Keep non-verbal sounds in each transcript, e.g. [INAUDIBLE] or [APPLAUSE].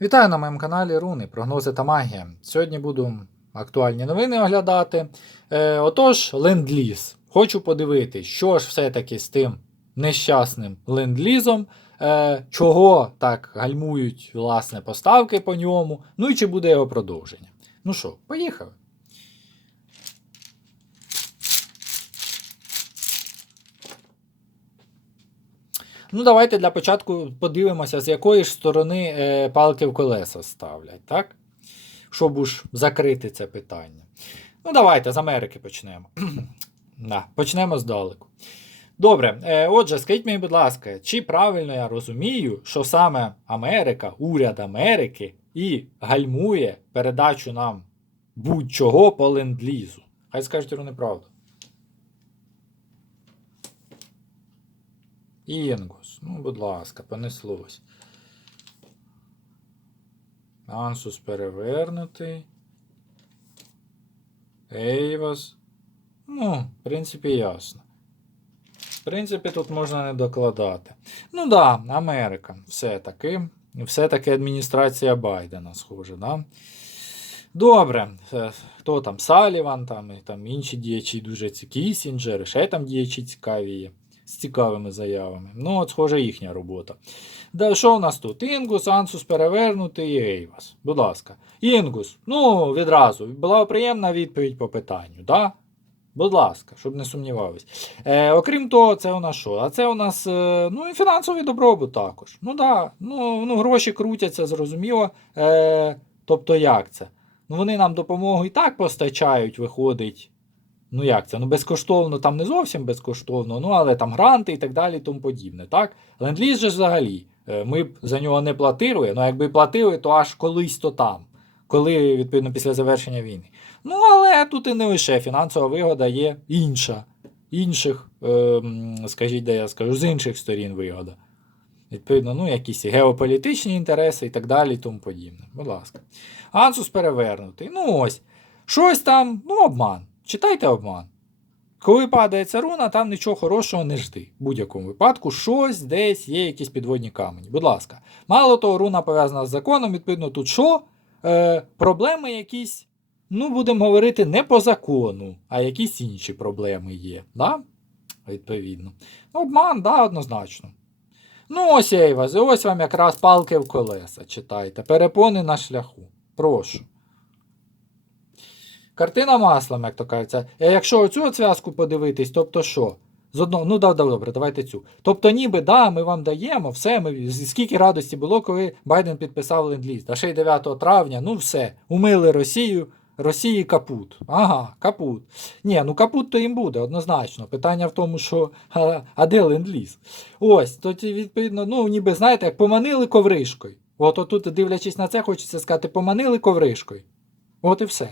Вітаю на моєму каналі Руни, прогнози та магія. Сьогодні буду актуальні новини оглядати. Е, отож, ленд-ліз. Хочу подивитись, що ж все-таки з тим нещасним ленд-лізом, е, чого так гальмують власне поставки по ньому, ну і чи буде його продовження. Ну що, поїхали. Ну, давайте для початку подивимося, з якої ж сторони е, палки в колеса ставлять, так? Щоб уж закрити це питання. Ну, давайте з Америки почнемо. [CLEARS THROAT] да, почнемо здалеку. Добре, е, отже, скажіть мені, будь ласка, чи правильно я розумію, що саме Америка, уряд Америки і гальмує передачу нам будь-чого по ленд-лізу? Хай скажуть вони правду. Інгус, ну, будь ласка, понеслось. Ансус перевернутий. Ейвас. Ну, в принципі, ясно. В принципі, тут можна не докладати. Ну да, Америка. Все-таки. Все-таки адміністрація Байдена, схоже, да? Добре. Е, Хто там? Саліван, там, і там інші діячі дуже ці Кісінджери, ще там діячі цікаві є з цікавими заявами. Ну, от, схоже, їхня робота. Да, Що у нас тут? Інгус, Ансус перевернутий і Ейвас. Будь ласка. Інгус, ну, відразу. Була приємна відповідь по питанню, да? Будь ласка, щоб не сумнівались. Е, окрім того, це у нас що? А це у нас е, ну, і фінансовий добробут також. Ну да, ну, ну гроші крутяться, зрозуміло. Е, тобто, як це? Ну, вони нам допомогу і так постачають, виходить. Ну як це? Ну безкоштовно, там не зовсім безкоштовно, ну але там гранти і так далі, тому подібне. Так? Ленд-ліз же взагалі. е, Ми б за нього не платили, ну якби платили, то аж колись то там, коли, відповідно, після завершення війни. Ну, але тут і не лише фінансова вигода є інша. Інших, е, скажіть, де я скажу, з інших сторін вигода. Відповідно, ну, якісь геополітичні інтереси і так далі, і тому подібне. Будь ласка. Ансус перевернутий. Ну ось. Щось там, ну, обман. Читайте обман. Коли падає ця руна, там нічого хорошого не жди. В будь-якому випадку, щось десь є якісь підводні камені. Будь ласка. Мало того, руна пов'язана з законом, відповідно, тут що? Е, проблеми якісь, ну, будемо говорити, не по закону, а якісь інші проблеми є. Да? Відповідно. Ну, обман, да, однозначно. Ну, ось Ейваз, і ось вам якраз палки в колеса. Читайте. Перепони на шляху. Прошу. Картина маслом, як то кажеться. Е, Якщо оцю зв'язку подивитись, тобто що? З одного, ну да, добре, давайте цю. Тобто, ніби да, ми вам даємо, все, ми, скільки радості було, коли Байден підписав ленд-ліз. Та ще й 9 травня, ну все, умили Росію, Росії капут. Ага, капут. Ні, ну капут то їм буде, однозначно. Питання в тому, що а, а де ленд-ліз? Ось, тоді, відповідно, ну, ніби, знаєте, як поманили ковришкою. От отут, дивлячись на це, хочеться сказати, поманили ковришкою. От і все.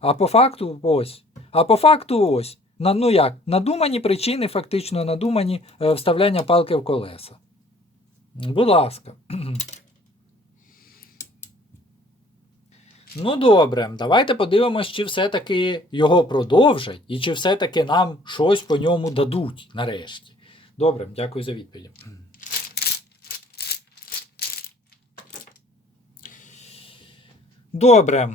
А по факту ось. А по факту ось. На, ну як, надумані причини, фактично надумані е, вставляння палки в колеса. Будь ласка. Ну добре, давайте подивимось, чи все-таки його продовжать, і чи все-таки нам щось по ньому дадуть нарешті. Добре, дякую за відповідь. Добре.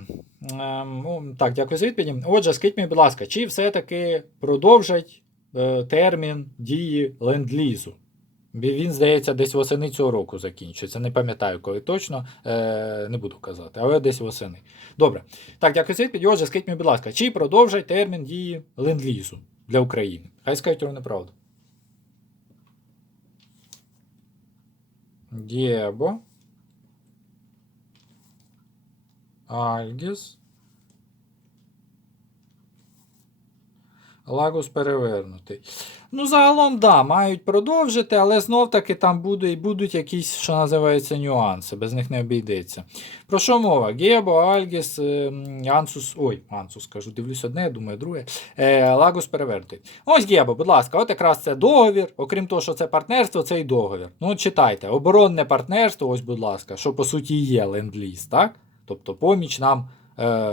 Ем, ну, так, дякую за відповідь. Отже, скажіть мені, будь ласка, чи все-таки продовжать е, термін дії ленд-лізу? Він, здається, десь восени цього року закінчується. Не пам'ятаю, коли точно, е, не буду казати, але десь восени. Добре. Так, дякую за відповідь. Отже, скажіть мені, будь ласка, чи продовжать термін дії ленд-лізу для України? Хай скажуть вони правду. Дєбо. Альгіс. Лагус перевернутий. Ну, загалом, да, мають продовжити, але знов-таки там будуть, і будуть якісь, що називається, нюанси, без них не обійдеться. Про що мова? Гебо, Альгіс, ем, Ансус. Ой, Ансус кажу, дивлюсь одне, думаю, друге. Е, Лагус перевернутий. Ось Гебо, будь ласка, от якраз це договір. Окрім того, що це партнерство, це і договір. Ну, читайте, оборонне партнерство, ось, будь ласка, що по суті є ленд-ліз, так? Тобто поміч нам е,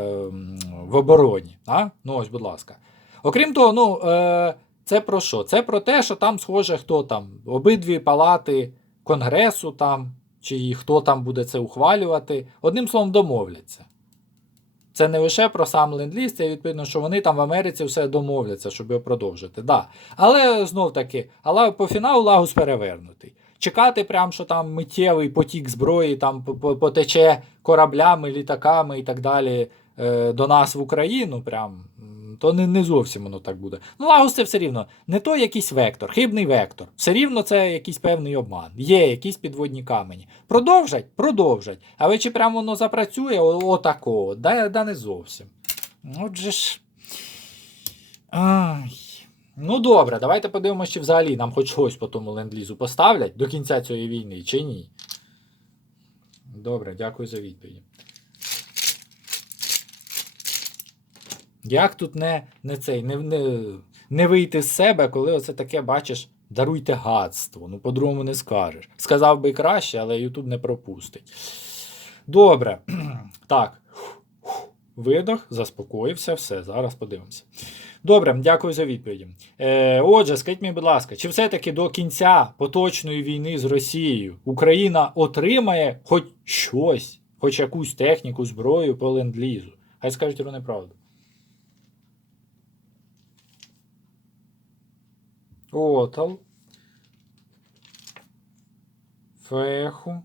в обороні. А? Ну, ось, будь ласка. Окрім того, ну, е, це про що? Це про те, що там, схоже, хто там, обидві палати Конгресу там чи хто там буде це ухвалювати. Одним словом, домовляться. Це не лише про сам ленд-ліз, це відповідно, що вони там в Америці все домовляться, щоб його продовжити. Да. Але знов таки, але по фіналу Лагус перевернутий. Чекати, прям, що там миттєвий потік зброї там по- по- потече кораблями, літаками і так далі е, до нас в Україну, прям, то не, не зовсім воно так буде. Ну, Лагус це все рівно не той якийсь вектор, хибний вектор. Все рівно це якийсь певний обман. Є якісь підводні камені. Продовжать, продовжать. Але чи прямо воно запрацює отако? Да, да не зовсім. Отже ж. Ай. Ну добре, давайте подивимося, чи взагалі нам хоч щось по тому ленд-лізу поставлять до кінця цієї війни, чи ні. Добре, дякую за відповідь. Як тут не, не цей, не, не, не вийти з себе, коли оце таке бачиш, даруйте гадство. Ну, по-другому не скажеш. Сказав би краще, але Ютуб не пропустить. Добре. [CLEARS THROAT] Так. Видох, заспокоївся, все, зараз подивимося. Добре, дякую за відповіді. Е, отже, скажіть мені, будь ласка, чи все-таки до кінця поточної війни з Росією Україна отримає хоч щось, хоч якусь техніку, зброю по ленд-лізу? Хай скажуть вони правду. Отал. Феху.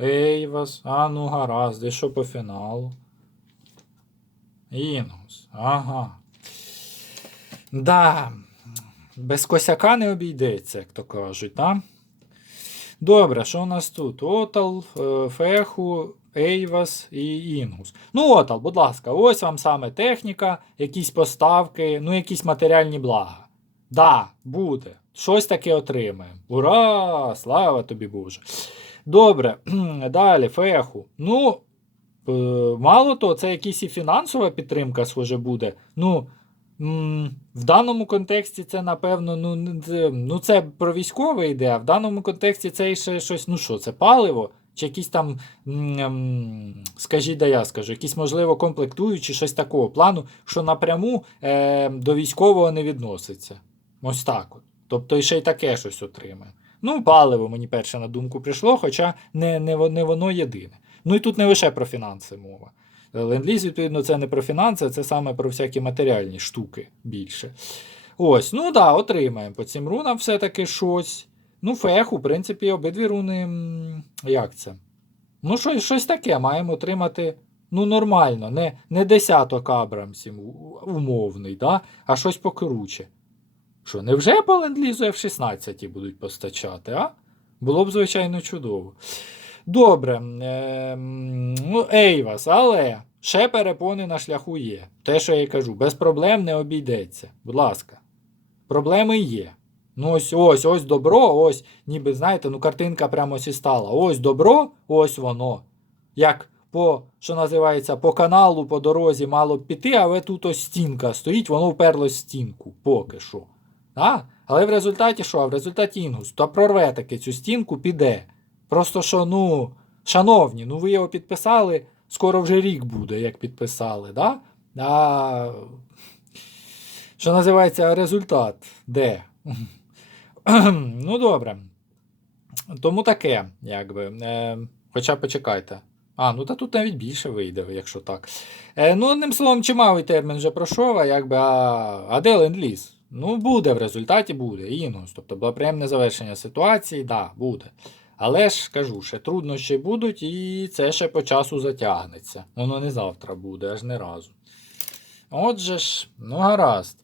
Ейвас. А ну гаразд, і що по фіналу? Інгус. Ага. Да. Без косяка не обійдеться, як то кажуть, да? Добре, що у нас тут? Отал, е, Феху, Ейвас і Інгус. Ну, Отал, будь ласка, ось вам саме техніка, якісь поставки, ну, якісь матеріальні блага. Да, буде. Щось таке отримаємо. Ура! Слава тобі Боже. Добре, [CLEARS THROAT] далі, Феху. Ну, е, мало того, це якась і фінансова підтримка, схоже, буде. Ну, в даному контексті це, напевно, ну, це, ну, це про військове йде, а в даному контексті це ще щось, ну що, це паливо? Чи якісь там, скажіть, да я скажу, якісь, можливо, комплектуючі, щось такого плану, що напряму е, до військового не відноситься. Ось так от. Тобто і ще й таке щось отримає. Ну, паливо мені перше на думку прийшло, хоча не, не, не воно єдине. Ну і тут не лише про фінанси мова. Ленд-ліз, відповідно, це не про фінанси, це саме про всякі матеріальні штуки більше. Ось, ну да, отримаємо по цим рунам все-таки щось. Ну, фех, у принципі, обидві руни. Як це? Ну, щось, щось таке маємо отримати. Ну, нормально, не, не десяток абрамсів умовний, да? а щось покруче. Що, невже по ленд-лізу F-16 будуть постачати, а? Було б, звичайно, чудово. Добре. ем, ну, Ейвас, але ще перепони на шляху є. Те, що я й кажу, без проблем не обійдеться. Будь ласка. Проблеми є. Ну, ось ось, ось добро, ось, ніби, знаєте, ну картинка прямо і стала. Ось добро, ось воно. Як по, що називається, по каналу, по дорозі мало б піти, але тут ось стінка стоїть, воно вперлось в стінку, поки що. А? Але в результаті що? В результаті інгус, то прорве таки цю стінку, піде. Просто що, ну, шановні, ну ви його підписали, скоро вже рік буде, як підписали, да? А, що називається результат? Де? [CLEARS THROAT] ну, добре. Тому таке, якби. Е, хоча почекайте. А, ну та тут навіть більше вийде, якщо так. Е, ну, одним словом, чималий термін вже пройшов, а якби, а, а де ленд-ліз? Ну, буде в результаті буде. Інгус. Тобто благоприємне завершення ситуації, да, буде. Але ж кажу, ще труднощі будуть, і це ще по часу затягнеться. Воно не завтра буде, аж не разу. Отже ж, ну гаразд.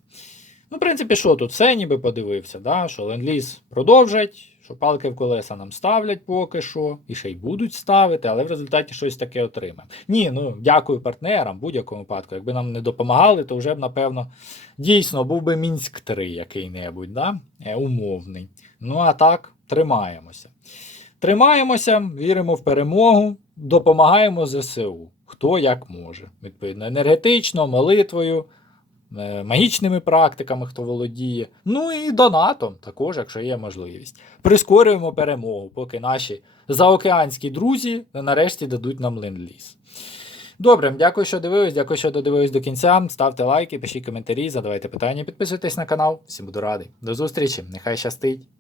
Ну, в принципі, що тут? Все ніби подивився, да? що ленд-ліз продовжать, що палки в колеса нам ставлять поки що, і ще й будуть ставити, але в результаті щось таке отримаємо. Ні, ну дякую партнерам будь-якому випадку. Якби нам не допомагали, то вже б, напевно, дійсно був би Мінськ 3 який-небудь, да? е, умовний. Ну, а так, тримаємося. Тримаємося, віримо в перемогу, допомагаємо ЗСУ. Хто як може. Відповідно, енергетично, молитвою, магічними практиками, хто володіє. Ну і донатом також, якщо є можливість. Прискорюємо перемогу, поки наші заокеанські друзі нарешті дадуть нам ленд-ліз. Добре, дякую, що дивились, дякую, що додивились до кінця. Ставте лайки, пишіть коментарі, задавайте питання, підписуйтесь на канал. Всім буду радий. До зустрічі, нехай щастить.